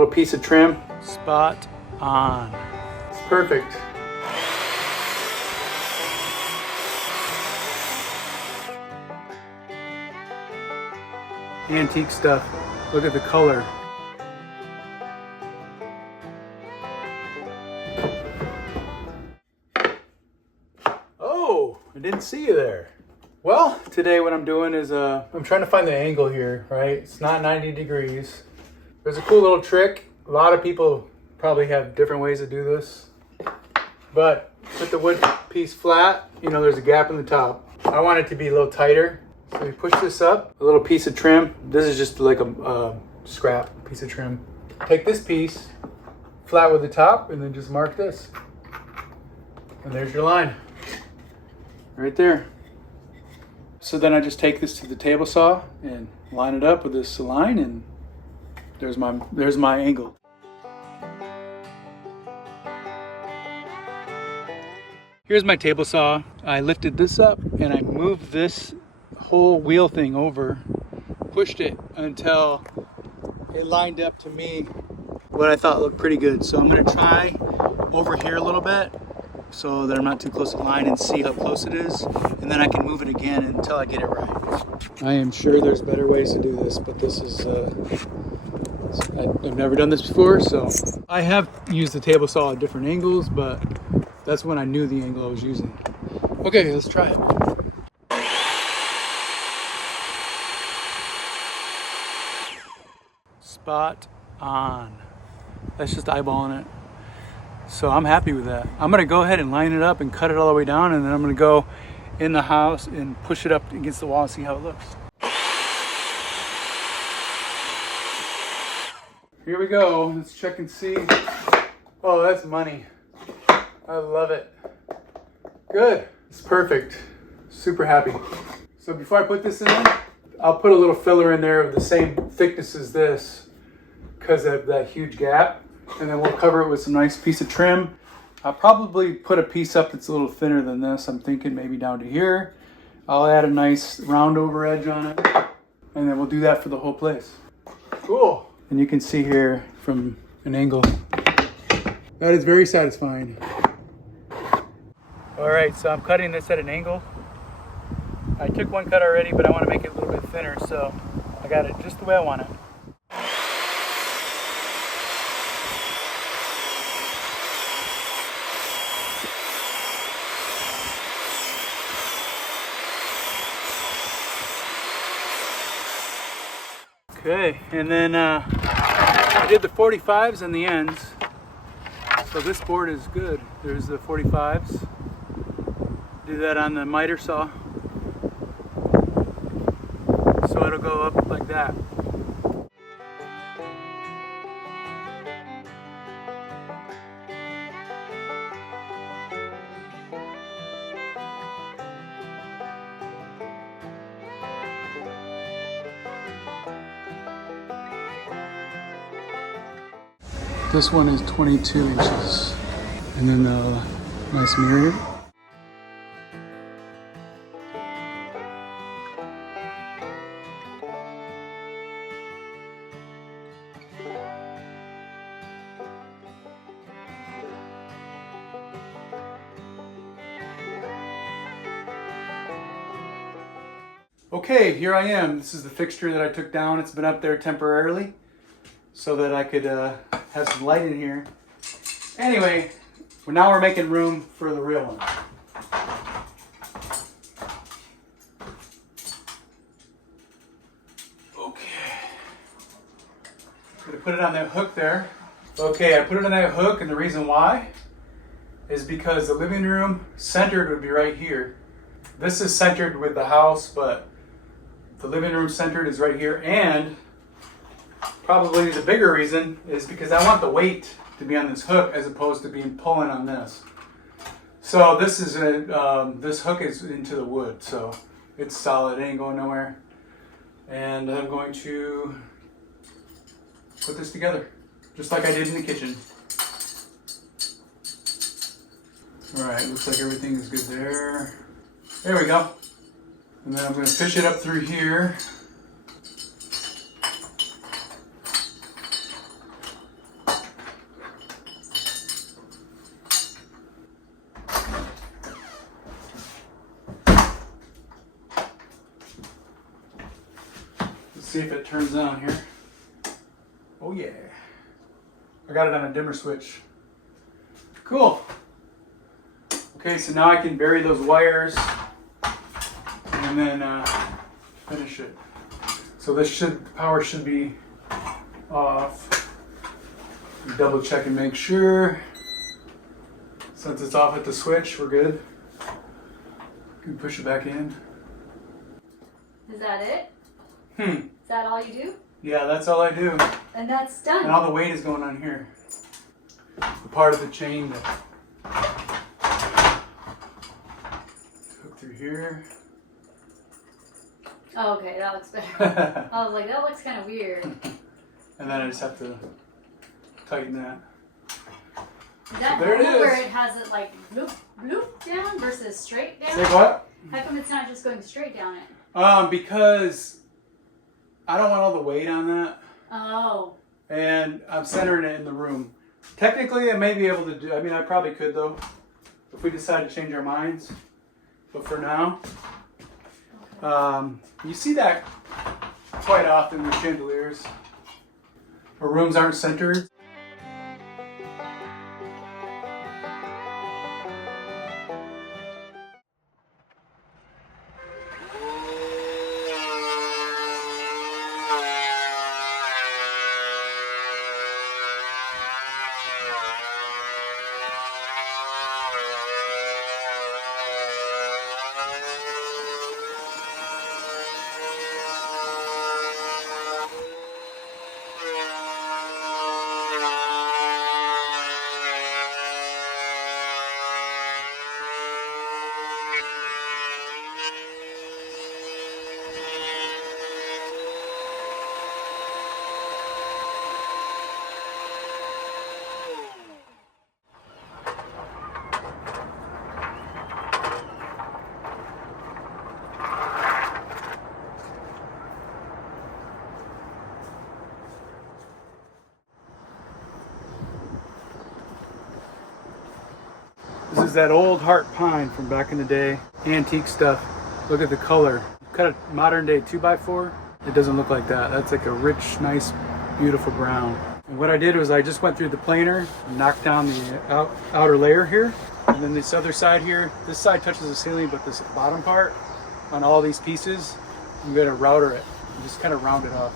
little piece of trim. Spot on. It's perfect. Antique stuff. Look at the color. Oh, I didn't see you there. Well, today what I'm doing is I'm trying to find the angle here, right? It's not 90 degrees. There's a cool little trick. A lot of people probably have different ways to do this. But put the wood piece flat, you know, there's a gap in the top. I want it to be a little tighter. So we push this up, a little piece of trim. This is just like a scrap piece of trim. Take this piece, flat with the top, and then just mark this. And there's your line. Right there. So then I just take this to the table saw and line it up with this line, and there's my angle. Here's my table saw. I lifted this up and I moved this whole wheel thing over, pushed it until it lined up to me what I thought looked pretty good. So I'm gonna try over here a little bit so that I'm not too close to the line and see how close it is, and then I can move it again until I get it right. I am sure there's better ways to do this, but this is I've never done this before, so I have used the table saw at different angles, but that's when I knew the angle I was using. Okay, let's try it. Spot on. That's just eyeballing it. So I'm happy with that. I'm gonna go ahead and line it up and cut it all the way down, and then I'm gonna go in the house and push it up against the wall and see how it looks. Here we go. Let's check and see. Oh, that's money. I love it. Good. It's perfect. Super happy. So before I put this in, I'll put a little filler in there of the same thickness as this because of that huge gap. And then we'll cover it with some nice piece of trim. I'll probably put a piece up that's a little thinner than this. I'm thinking maybe down to here. I'll add a nice round over edge on it. And then we'll do that for the whole place. Cool. And you can see here from an angle. That is very satisfying. All right, so I'm cutting this at an angle. I took one cut already, but I want to make it a little bit thinner, so I got it just the way I want it. Okay, and then I did the 45s on the ends. So this board is good. There's the 45s. Do that on the miter saw. So it'll go up like that. This one is 22 inches. And then the nice mirror. Okay, here I am. This is the fixture that I took down. It's been up there temporarily so that I could have some light in here. Anyway, now we're making room for the real one. Okay. I'm gonna put it on that hook there. Okay, I put it on that hook, and the reason why is because the living room centered would be right here. This is centered with the house, but the living room centered is right here, and probably the bigger reason is because I want the weight to be on this hook as opposed to being pulling on this. So this is this hook is into the wood, so it's solid. It ain't going nowhere. And I'm going to put this together, just like I did in the kitchen. All right, looks like everything is good there. There we go. And then I'm going to fish it up through here. see if it turns on here. Oh yeah. I got it on a dimmer switch. Cool. Okay, so now I can bury those wires and then finish it. So the power should be off. Double check and make sure. Since it's off at the switch, we're good. Can push it back in. Is that it? Is that all you do? Yeah, that's all I do. And that's done. And all the weight is going on here. The part of the chain that hook through here. Oh, okay, that looks better. I was like, that looks kind of weird. And then I just have to tighten that. Is that so there it is. Where it has it like bloop, bloop down versus straight down? Say what? How come it's not just going straight down it? Because I don't want all the weight on that. Oh. And I'm centering it in the room. Technically, I may be able to do, I mean, I probably could though, if we decide to change our minds. But for now, you see that quite often with chandeliers, where rooms aren't centered. This is that old heart pine from back in the day. Antique stuff. Look at the color. Cut a modern day 2x4. It doesn't look like that. That's like a rich, nice, beautiful brown. And what I did was I just went through the planer, knocked down the outer layer here. And then this other side here, this side touches the ceiling, but this bottom part on all these pieces, I'm gonna router it and just kind of round it off.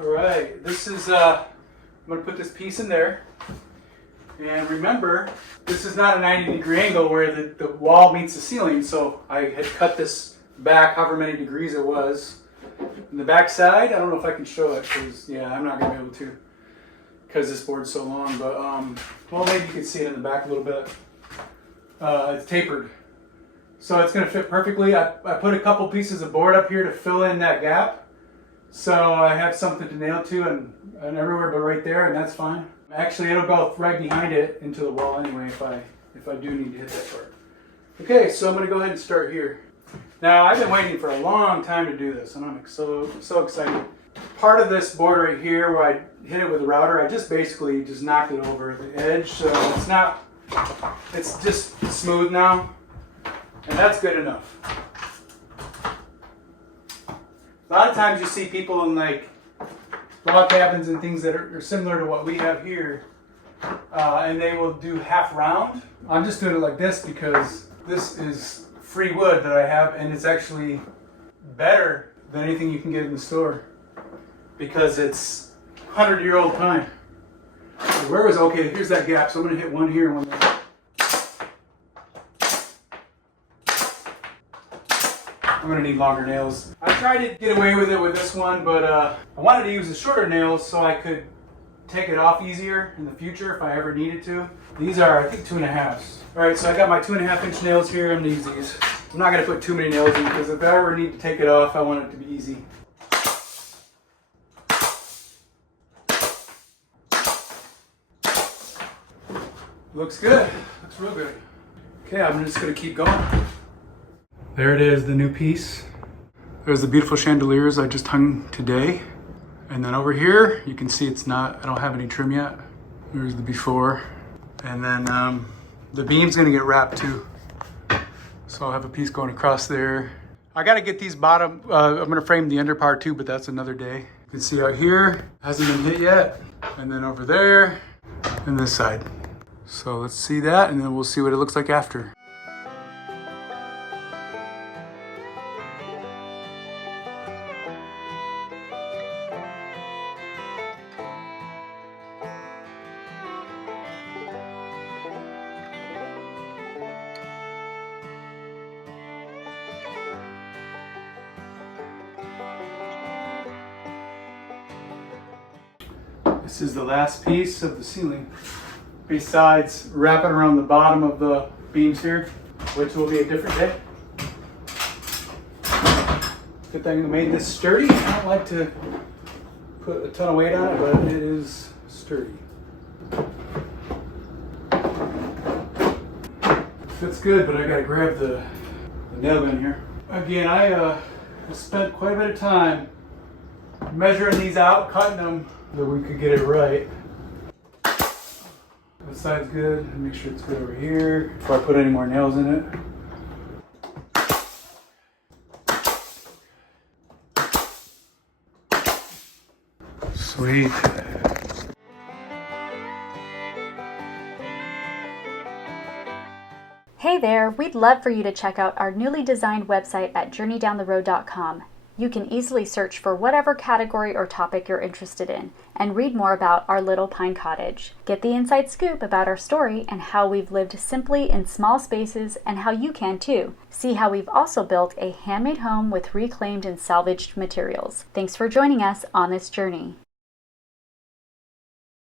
Alright, this is, I'm going to put this piece in there. And remember, this is not a 90-degree angle where the wall meets the ceiling, so I had cut this back however many degrees it was. And the back side, I don't know if I can show it, because, yeah, I'm not going to be able to, because this board's so long, but, well, maybe you can see it in the back a little bit. It's tapered. So it's going to fit perfectly. I put a couple pieces of board up here to fill in that gap. So I have something to nail to and everywhere but right there, and that's fine. Actually, it'll go right behind it into the wall anyway if I do need to hit that part. Okay, so I'm going to go ahead and start here. Now, I've been waiting for a long time to do this, and I'm so excited. Part of this board right here where I hit it with a router, I just basically just knocked it over the edge, so it's just smooth now, and that's good enough. A lot of times you see people in like log cabins and things that are similar to what we have here, and they will do half round. I'm just doing it like this because this is free wood that I have, and it's actually better than anything you can get in the store because it's 100-year-old pine. Where was, okay, here's that gap, so I'm going to hit one here and one there. I'm going to need longer nails. I tried to get away with it with this one, but I wanted to use the shorter nails so I could take it off easier in the future if I ever needed to. These are, I think, 2.5s. Alright, so I got my 2.5-inch nails here. I'm going to use these. I'm not going to put too many nails in because if I ever need to take it off, I want it to be easy. Looks good. Looks real good. Okay, I'm just gonna keep going. There it is, the new piece. There's the beautiful chandeliers I just hung today. And then over here, you can see I don't have any trim yet. There's the before. And then the beam's gonna get wrapped too. So I'll have a piece going across there. I gotta get these bottom, I'm gonna frame the under part too, but that's another day. You can see out here, hasn't been hit yet. And then over there, and this side. So let's see that, and then we'll see what it looks like after. This is the last piece of the ceiling, besides wrapping around the bottom of the beams here, which will be a different day. Good thing I made this sturdy. I don't like to put a ton of weight on it, but it is sturdy. Fits good, but I gotta grab the nail gun here. Again, I spent quite a bit of time measuring these out, cutting them, that we could get it right. This side's good, and make sure it's good over here before I put any more nails in it. Sweet. Hey there, we'd love for you to check out our newly designed website at journeydowntheroad.com. You can easily search for whatever category or topic you're interested in and read more about our little pine cottage. Get the inside scoop about our story and how we've lived simply in small spaces and how you can too. See how we've also built a handmade home with reclaimed and salvaged materials. Thanks for joining us on this journey.